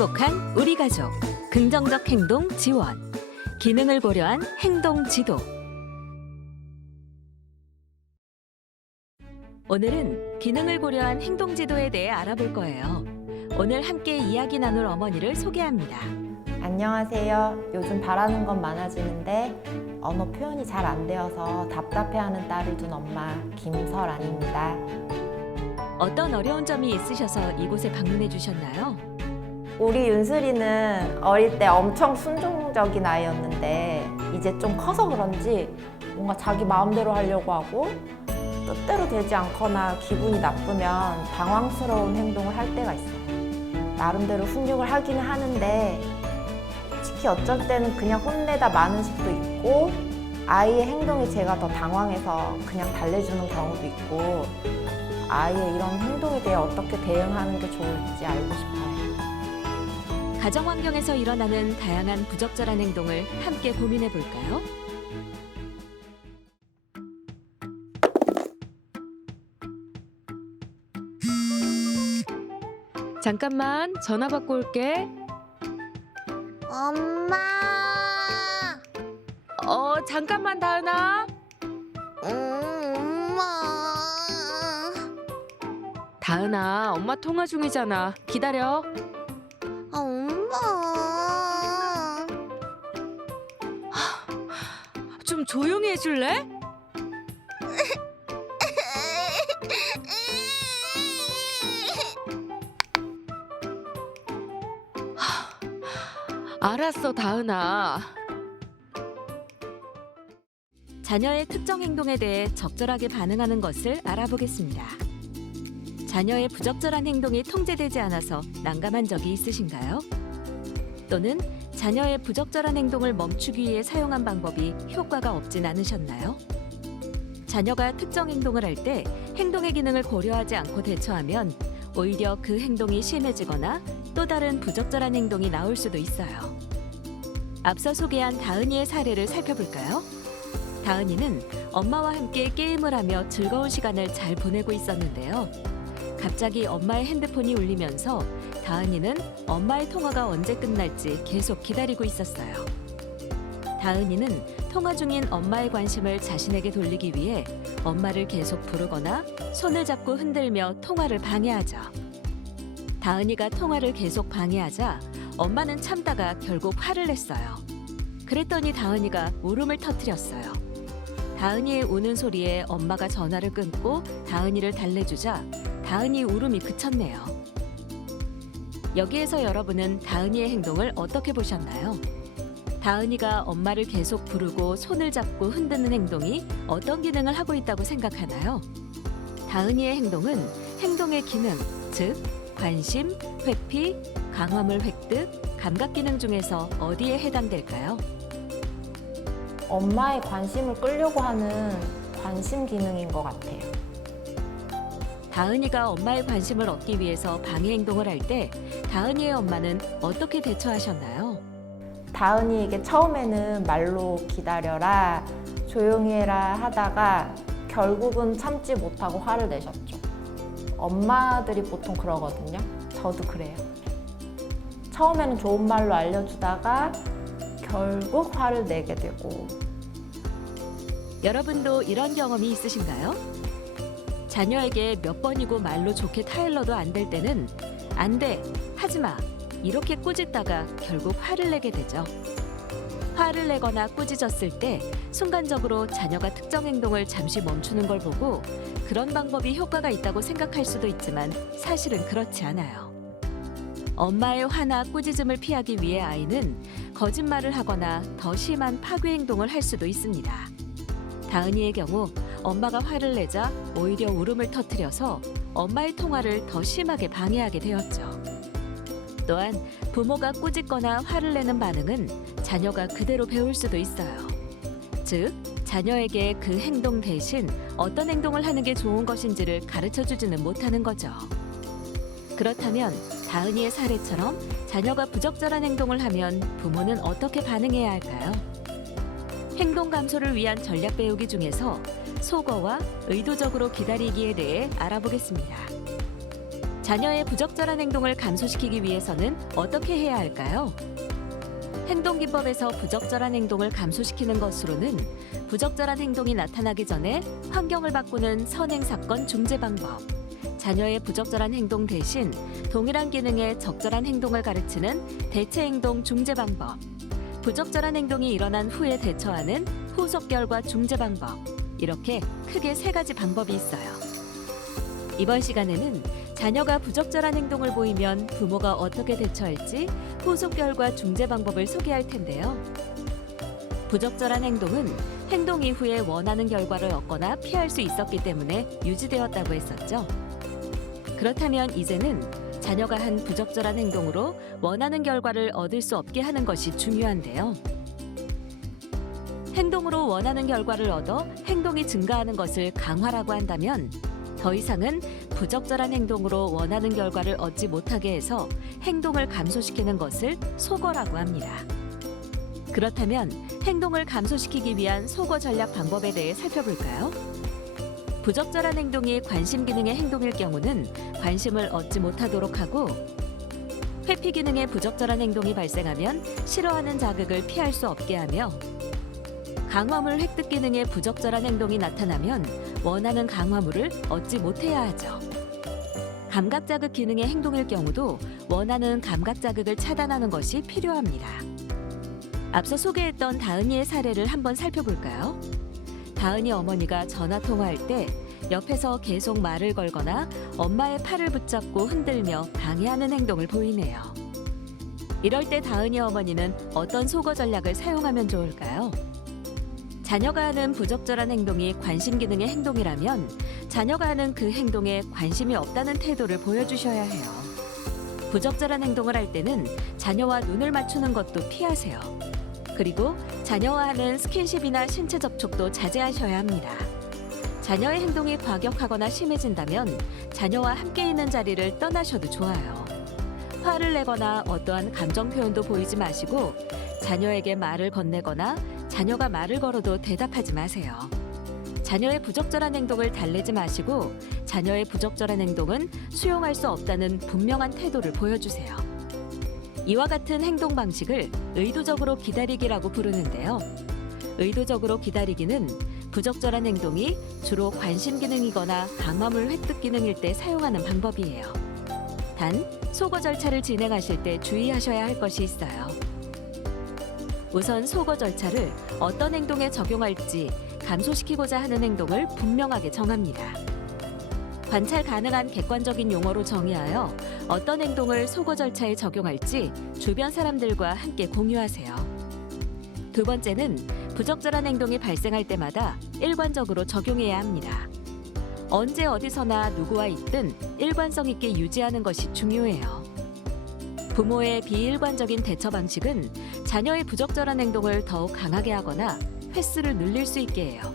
행복한 우리 가족 긍정적 행동 지원 기능을 고려한 행동 지도 오늘은 기능을 고려한 행동 지도에 대해 알아볼 거예요. 오늘 함께 이야기 나눌 어머니를 소개합니다. 안녕하세요. 요즘 바라는 건 많아지는데 언어 표현이 잘 안 되어서 답답해하는 딸을 둔 엄마 김설안입니다. 어떤 어려운 점이 있으셔서 이곳에 방문해 주셨나요? 우리 윤슬이는 어릴 때 엄청 순종적인 아이였는데 이제 좀 커서 그런지 뭔가 자기 마음대로 하려고 하고 뜻대로 되지 않거나 기분이 나쁘면 당황스러운 행동을 할 때가 있어요. 나름대로 훈육을 하기는 하는데 솔직히 어쩔 때는 그냥 혼내다 마는 식도 있고 아이의 행동에 제가 더 당황해서 그냥 달래주는 경우도 있고 아이의 이런 행동에 대해 어떻게 대응하는 게 좋을지 알고 싶어요. 가정 환경에서 일어나는 다양한 부적절한 행동을 함께 고민해 볼까요? 잠깐만 전화 받고 올게. 엄마. 어 잠깐만 다은아. 음, 엄마. 다은아 엄마 통화 중이잖아. 기다려. 조용히 해줄래? 알았어, 다은아. 자녀의 특정 행동에 대해 적절하게 반응하는 것을 알아보겠습니다. 자녀의 부적절한 행동이 통제되지 않아서 난감한 적이 있으신가요? 또는 자녀의 부적절한 행동을 멈추기 위해 사용한 방법이 효과가 없진 않으셨나요? 자녀가 특정 행동을 할 때 행동의 기능을 고려하지 않고 대처하면 오히려 그 행동이 심해지거나 또 다른 부적절한 행동이 나올 수도 있어요. 앞서 소개한 다은이의 사례를 살펴볼까요? 다은이는 엄마와 함께 게임을 하며 즐거운 시간을 잘 보내고 있었는데요. 갑자기 엄마의 핸드폰이 울리면서 다은이는 엄마의 통화가 언제 끝날지 계속 기다리고 있었어요. 다은이는 통화 중인 엄마의 관심을 자신에게 돌리기 위해 엄마를 계속 부르거나 손을 잡고 흔들며 통화를 방해하죠. 다은이가 통화를 계속 방해하자 엄마는 참다가 결국 화를 냈어요. 그랬더니 다은이가 울음을 터뜨렸어요. 다은이의 우는 소리에 엄마가 전화를 끊고 다은이를 달래주자 다은이 울음이 그쳤네요. 여기에서 여러분은 다은이의 행동을 어떻게 보셨나요? 다은이가 엄마를 계속 부르고 손을 잡고 흔드는 행동이 어떤 기능을 하고 있다고 생각하나요? 다은이의 행동은 행동의 기능, 즉 관심, 회피, 강화물 획득, 감각 기능 중에서 어디에 해당될까요? 엄마의 관심을 끌려고 하는 관심 기능인 것 같아요. 다은이가 엄마의 관심을 얻기 위해서 방해 행동을 할 때 다은이의 엄마는 어떻게 대처하셨나요? 다은이에게 처음에는 말로 기다려라, 조용히 해라 하다가 결국은 참지 못하고 화를 내셨죠. 엄마들이 보통 그러거든요. 저도 그래요. 처음에는 좋은 말로 알려주다가 결국 화를 내게 되고 여러분도 이런 경험이 있으신가요? 자녀에게 몇 번이고 말로 좋게 타일러도 안 될 때는 안 돼, 하지 마. 이렇게 꾸짖다가 결국 화를 내게 되죠. 화를 내거나 꾸짖었을 때 순간적으로 자녀가 특정 행동을 잠시 멈추는 걸 보고 그런 방법이 효과가 있다고 생각할 수도 있지만 사실은 그렇지 않아요. 엄마의 화나 꾸짖음을 피하기 위해 아이는 거짓말을 하거나 더 심한 파괴 행동을 할 수도 있습니다. 다은이의 경우 엄마가 화를 내자 오히려 울음을 터뜨려서 엄마의 통화를 더 심하게 방해하게 되었죠. 또한 부모가 꾸짖거나 화를 내는 반응은 자녀가 그대로 배울 수도 있어요. 즉, 자녀에게 그 행동 대신 어떤 행동을 하는 게 좋은 것인지를 가르쳐 주지는 못하는 거죠. 그렇다면 다은이의 사례처럼 자녀가 부적절한 행동을 하면 부모는 어떻게 반응해야 할까요? 행동 감소를 위한 전략 배우기 중에서 속어와 의도적으로 기다리기에 대해 알아보겠습니다. 자녀의 부적절한 행동을 감소시키기 위해서는 어떻게 해야 할까요? 행동기법에서 부적절한 행동을 감소시키는 것으로는 부적절한 행동이 나타나기 전에 환경을 바꾸는 선행 사건 중재 방법, 자녀의 부적절한 행동 대신 동일한 기능의 적절한 행동을 가르치는 대체 행동 중재 방법, 부적절한 행동이 일어난 후에 대처하는 후속 결과 중재 방법, 이렇게 크게 세 가지 방법이 있어요. 이번 시간에는 자녀가 부적절한 행동을 보이면 부모가 어떻게 대처할지 후속 결과 중재 방법을 소개할 텐데요. 부적절한 행동은 행동 이후에 원하는 결과를 얻거나 피할 수 있었기 때문에 유지되었다고 했었죠. 그렇다면 이제는 자녀가 한 부적절한 행동으로 원하는 결과를 얻을 수 없게 하는 것이 중요한데요. 행동으로 원하는 결과를 얻어 행동이 증가하는 것을 강화라고 한다면 더 이상은 부적절한 행동으로 원하는 결과를 얻지 못하게 해서 행동을 감소시키는 것을 소거라고 합니다. 그렇다면 행동을 감소시키기 위한 소거 전략 방법에 대해 살펴볼까요? 부적절한 행동이 관심 기능의 행동일 경우는 관심을 얻지 못하도록 하고 회피 기능의 부적절한 행동이 발생하면 싫어하는 자극을 피할 수 없게 하며 강화물 획득 기능의 부적절한 행동이 나타나면 원하는 강화물을 얻지 못해야 하죠. 감각 자극 기능의 행동일 경우도 원하는 감각 자극을 차단하는 것이 필요합니다. 앞서 소개했던 다은이의 사례를 한번 살펴볼까요? 다은이 어머니가 전화 통화할 때 옆에서 계속 말을 걸거나 엄마의 팔을 붙잡고 흔들며 방해하는 행동을 보이네요. 이럴 때 다은이 어머니는 어떤 소거 전략을 사용하면 좋을까요? 자녀가 하는 부적절한 행동이 관심 기능의 행동이라면 자녀가 하는 그 행동에 관심이 없다는 태도를 보여주셔야 해요. 부적절한 행동을 할 때는 자녀와 눈을 맞추는 것도 피하세요. 그리고 자녀와 하는 스킨십이나 신체 접촉도 자제하셔야 합니다. 자녀의 행동이 과격하거나 심해진다면 자녀와 함께 있는 자리를 떠나셔도 좋아요. 화를 내거나 어떠한 감정 표현도 보이지 마시고 자녀에게 말을 건네거나 자녀가 말을 걸어도 대답하지 마세요. 자녀의 부적절한 행동을 달래지 마시고 자녀의 부적절한 행동은 수용할 수 없다는 분명한 태도를 보여주세요. 이와 같은 행동 방식을 의도적으로 기다리기라고 부르는데요. 의도적으로 기다리기는 부적절한 행동이 주로 관심 기능이거나 강화물 획득 기능일 때 사용하는 방법이에요. 단, 소거 절차를 진행하실 때 주의하셔야 할 것이 있어요. 우선 소거 절차를 어떤 행동에 적용할지 감소시키고자 하는 행동을 분명하게 정합니다. 관찰 가능한 객관적인 용어로 정의하여 어떤 행동을 소거 절차에 적용할지 주변 사람들과 함께 공유하세요. 두 번째는 부적절한 행동이 발생할 때마다 일관적으로 적용해야 합니다. 언제 어디서나 누구와 있든 일관성 있게 유지하는 것이 중요해요. 부모의 비일관적인 대처 방식은 자녀의 부적절한 행동을 더욱 강하게 하거나 횟수를 늘릴 수 있게 해요.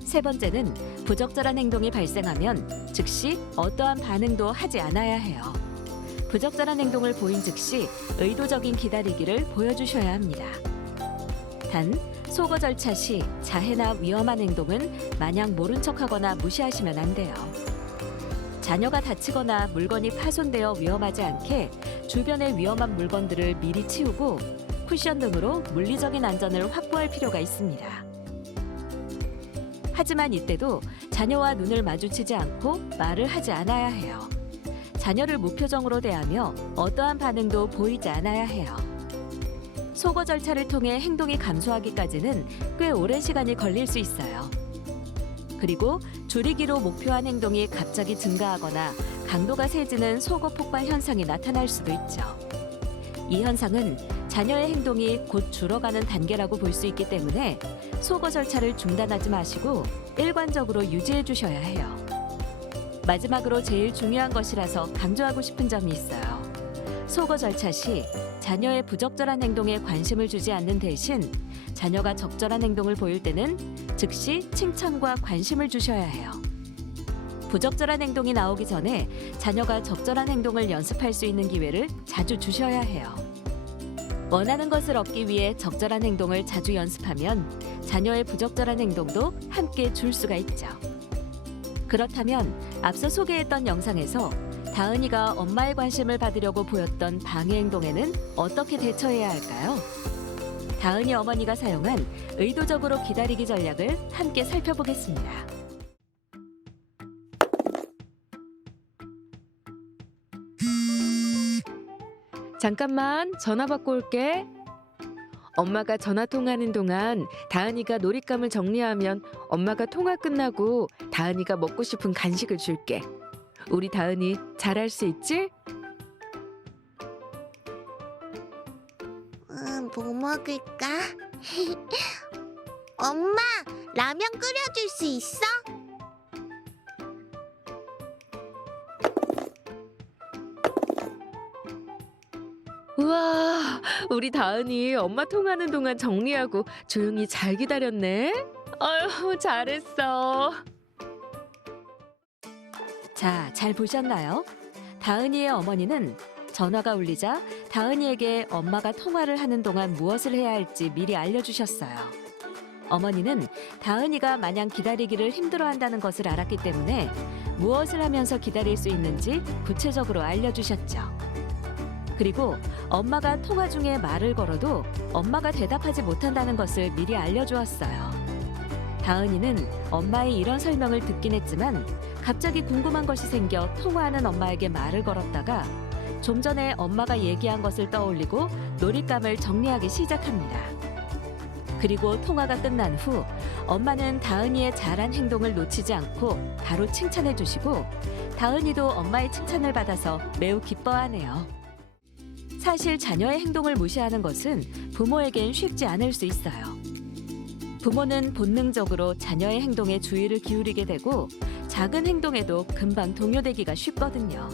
세 번째는 부적절한 행동이 발생하면 즉시 어떠한 반응도 하지 않아야 해요. 부적절한 행동을 보인 즉시 의도적인 기다리기를 보여주셔야 합니다. 단, 소거 절차 시 자해나 위험한 행동은 마냥 모른 척하거나 무시하시면 안 돼요. 자녀가 다치거나 물건이 파손되어 위험하지 않게 주변의 위험한 물건들을 미리 치우고 쿠션 등으로 물리적인 안전을 확보할 필요가 있습니다. 하지만 이때도 자녀와 눈을 마주치지 않고 말을 하지 않아야 해요. 자녀를 무표정으로 대하며 어떠한 반응도 보이지 않아야 해요. 소거 절차를 통해 행동이 감소하기까지는 꽤 오랜 시간이 걸릴 수 있어요. 그리고 줄이기로 목표한 행동이 갑자기 증가하거나 강도가 세지는 소거 폭발 현상이 나타날 수도 있죠. 이 현상은 자녀의 행동이 곧 줄어가는 단계라고 볼 수 있기 때문에 소거 절차를 중단하지 마시고 일관적으로 유지해 주셔야 해요. 마지막으로 제일 중요한 것이라서 강조하고 싶은 점이 있어요. 소거 절차 시 자녀의 부적절한 행동에 관심을 주지 않는 대신 자녀가 적절한 행동을 보일 때는 즉시 칭찬과 관심을 주셔야 해요. 부적절한 행동이 나오기 전에 자녀가 적절한 행동을 연습할 수 있는 기회를 자주 주셔야 해요. 원하는 것을 얻기 위해 적절한 행동을 자주 연습하면 자녀의 부적절한 행동도 함께 줄 수가 있죠. 그렇다면 앞서 소개했던 영상에서 다은이가 엄마의 관심을 받으려고 보였던 방해 행동에는 어떻게 대처해야 할까요? 다은이 어머니가 사용한 의도적으로 기다리기 전략을 함께 살펴보겠습니다. 잠깐만 전화 받고 올게. 엄마가 전화 통화하는 동안 다은이가 놀잇감을 정리하면 엄마가 통화 끝나고 다은이가 먹고 싶은 간식을 줄게. 우리 다은이 잘할 수 있지? 음, 뭐 먹을까? 엄마, 라면 끓여줄 수 있어? 우와, 우리 다은이 엄마 통화하는 동안 정리하고 조용히 잘 기다렸네. 아유, 잘했어. 자, 잘 보셨나요? 다은이의 어머니는 전화가 울리자 다은이에게 엄마가 통화를 하는 동안 무엇을 해야 할지 미리 알려주셨어요. 어머니는 다은이가 마냥 기다리기를 힘들어한다는 것을 알았기 때문에 무엇을 하면서 기다릴 수 있는지 구체적으로 알려주셨죠. 그리고 엄마가 통화 중에 말을 걸어도 엄마가 대답하지 못한다는 것을 미리 알려주었어요. 다은이는 엄마의 이런 설명을 듣긴 했지만 갑자기 궁금한 것이 생겨 통화하는 엄마에게 말을 걸었다가 좀 전에 엄마가 얘기한 것을 떠올리고 놀잇감을 정리하기 시작합니다. 그리고 통화가 끝난 후 엄마는 다은이의 잘한 행동을 놓치지 않고 바로 칭찬해 주시고 다은이도 엄마의 칭찬을 받아서 매우 기뻐하네요. 사실 자녀의 행동을 무시하는 것은 부모에겐 쉽지 않을 수 있어요. 부모는 본능적으로 자녀의 행동에 주의를 기울이게 되고 작은 행동에도 금방 동요되기가 쉽거든요.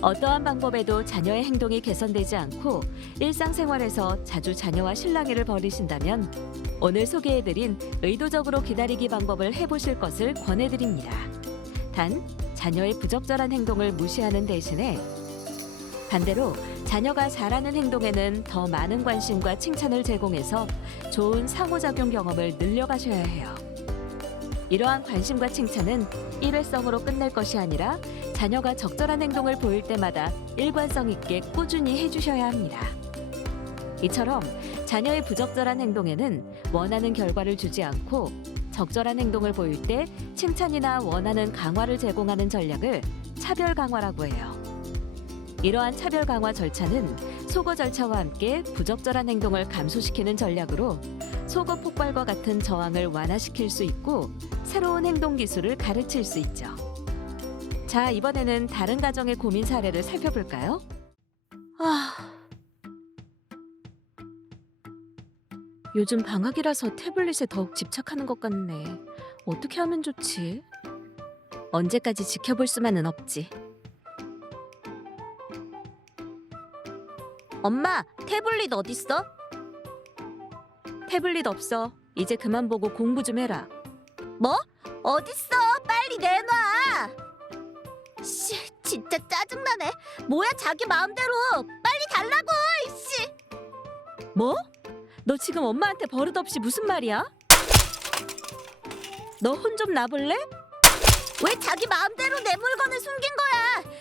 어떠한 방법에도 자녀의 행동이 개선되지 않고 일상생활에서 자주 자녀와 실랑이를 벌이신다면 오늘 소개해드린 의도적으로 기다리기 방법을 해보실 것을 권해드립니다. 단, 자녀의 부적절한 행동을 무시하는 대신에 반대로 자녀가 잘하는 행동에는 더 많은 관심과 칭찬을 제공해서 좋은 상호작용 경험을 늘려가셔야 해요. 이러한 관심과 칭찬은 일회성으로 끝낼 것이 아니라 자녀가 적절한 행동을 보일 때마다 일관성 있게 꾸준히 해주셔야 합니다. 이처럼 자녀의 부적절한 행동에는 원하는 결과를 주지 않고 적절한 행동을 보일 때 칭찬이나 원하는 강화를 제공하는 전략을 차별 강화라고 해요. 이러한 차별 강화 절차는 소거 절차와 함께 부적절한 행동을 감소시키는 전략으로 소거 폭발과 같은 저항을 완화시킬 수 있고 새로운 행동 기술을 가르칠 수 있죠. 자, 이번에는 다른 가정의 고민 사례를 살펴볼까요? 아. 요즘 방학이라서 태블릿에 더욱 집착하는 것 같네. 어떻게 하면 좋지? 언제까지 지켜볼 수만은 없지. 엄마, 태블릿 어딨어? 태블릿 없어. 이제 그만 보고 공부 좀 해라. 뭐? 어딨어? 빨리 내놔. 씨, 진짜 짜증나네. 뭐야, 자기 마음대로. 빨리 달라고, 씨. 뭐? 너 지금 엄마한테 버릇없이 무슨 말이야? 너 혼 좀 나볼래? 왜 자기 마음대로 내 물건을 숨긴 거야?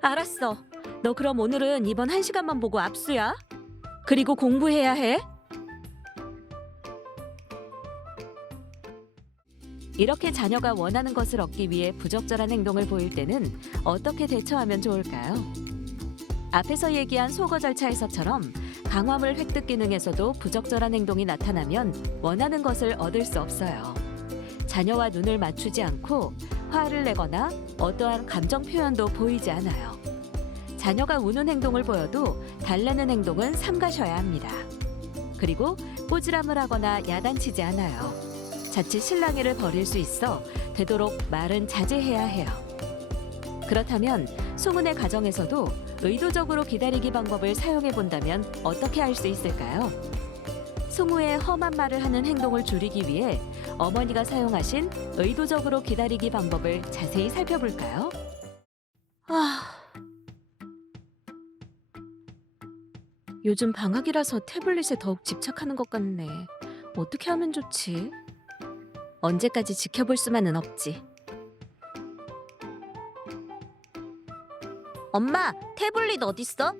알았어. 너 그럼 오늘은 이번 한 시간만 보고 압수야. 그리고 공부해야 해. 이렇게 자녀가 원하는 것을 얻기 위해 부적절한 행동을 보일 때는 어떻게 대처하면 좋을까요? 앞에서 얘기한 소거 절차에서처럼 강화물 획득 기능에서도 부적절한 행동이 나타나면 원하는 것을 얻을 수 없어요. 자녀와 눈을 맞추지 않고 화를 내거나 어떠한 감정 표현도 보이지 않아요. 자녀가 우는 행동을 보여도 달래는 행동은 삼가셔야 합니다. 그리고 꼬지람을 하거나 야단치지 않아요. 자칫 실랑이를 벌일 수 있어 되도록 말은 자제해야 해요. 그렇다면 소문의 가정에서도 의도적으로 기다리기 방법을 사용해 본다면 어떻게 할 수 있을까요? 송우의 험한 말을 하는 행동을 줄이기 위해 어머니가 사용하신 의도적으로 기다리기 방법을 자세히 살펴볼까요? 아. 요즘 방학이라서 태블릿에 더욱 집착하는 것 같네. 어떻게 하면 좋지? 언제까지 지켜볼 수만은 없지. 엄마, 태블릿 어딨어?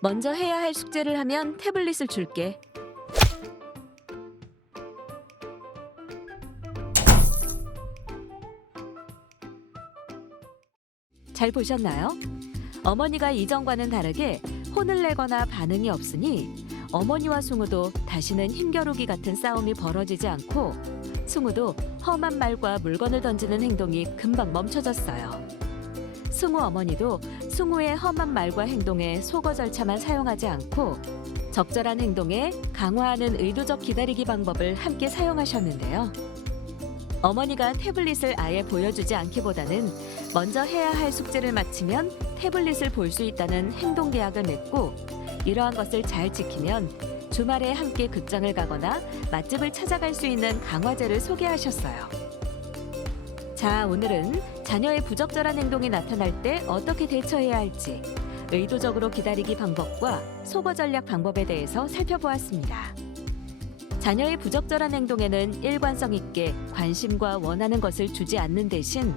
먼저 해야 할 숙제를 하면 태블릿을 줄게. 잘 보셨나요? 어머니가 이전과는 다르게 혼을 내거나 반응이 없으니 어머니와 승우도 다시는 힘겨루기 같은 싸움이 벌어지지 않고 승우도 험한 말과 물건을 던지는 행동이 금방 멈춰졌어요. 승우 어머니도 승우의 험한 말과 행동에 속어 절차만 사용하지 않고 적절한 행동에 강화하는 의도적 기다리기 방법을 함께 사용하셨는데요. 어머니가 태블릿을 아예 보여주지 않기보다는 먼저 해야 할 숙제를 마치면 태블릿을 볼 수 있다는 행동 계약을 맺고 이러한 것을 잘 지키면 주말에 함께 극장을 가거나 맛집을 찾아갈 수 있는 강화제를 소개하셨어요. 자, 오늘은 자녀의 부적절한 행동이 나타날 때 어떻게 대처해야 할지 의도적으로 기다리기 방법과 소거 전략 방법에 대해서 살펴보았습니다. 자녀의 부적절한 행동에는 일관성 있게 관심과 원하는 것을 주지 않는 대신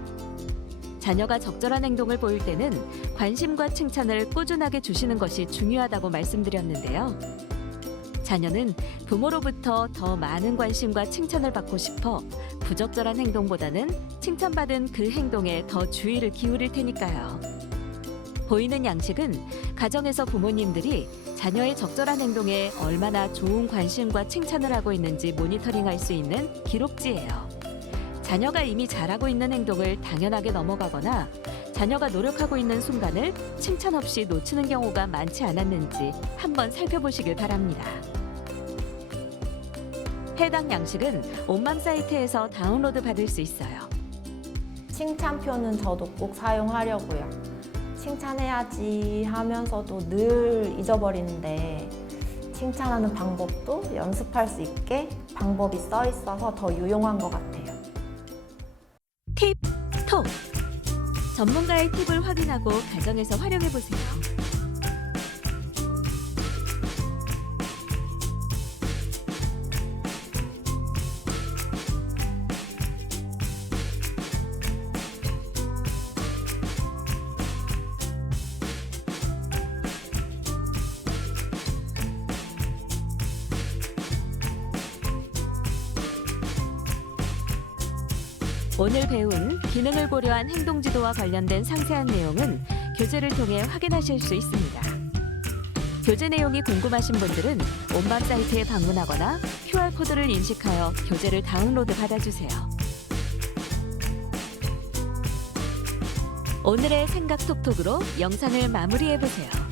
자녀가 적절한 행동을 보일 때는 관심과 칭찬을 꾸준하게 주시는 것이 중요하다고 말씀드렸는데요. 자녀는 부모로부터 더 많은 관심과 칭찬을 받고 싶어 부적절한 행동보다는 칭찬받은 그 행동에 더 주의를 기울일 테니까요. 보이는 양식은 가정에서 부모님들이 자녀의 적절한 행동에 얼마나 좋은 관심과 칭찬을 하고 있는지 모니터링할 수 있는 기록지예요. 자녀가 이미 잘하고 있는 행동을 당연하게 넘어가거나 자녀가 노력하고 있는 순간을 칭찬 없이 놓치는 경우가 많지 않았는지 한번 살펴보시길 바랍니다. 해당 양식은 온맘 사이트에서 다운로드 받을 수 있어요. 칭찬표는 저도 꼭 사용하려고요. 칭찬해야지 하면서도 늘 잊어버리는데 칭찬하는 방법도 연습할 수 있게 방법이 써 있어서 더 유용한 것 같아요. 팁, 톡. 전문가의 팁을 확인하고 가정에서 활용해 보세요. 오늘 배운 기능을 고려한 행동 지도와 관련된 상세한 내용은 교재를 통해 확인하실 수 있습니다. 교재 내용이 궁금하신 분들은 온밤 사이트에 방문하거나 QR코드를 인식하여 교재를 다운로드 받아주세요. 오늘의 생각 톡톡으로 영상을 마무리해보세요.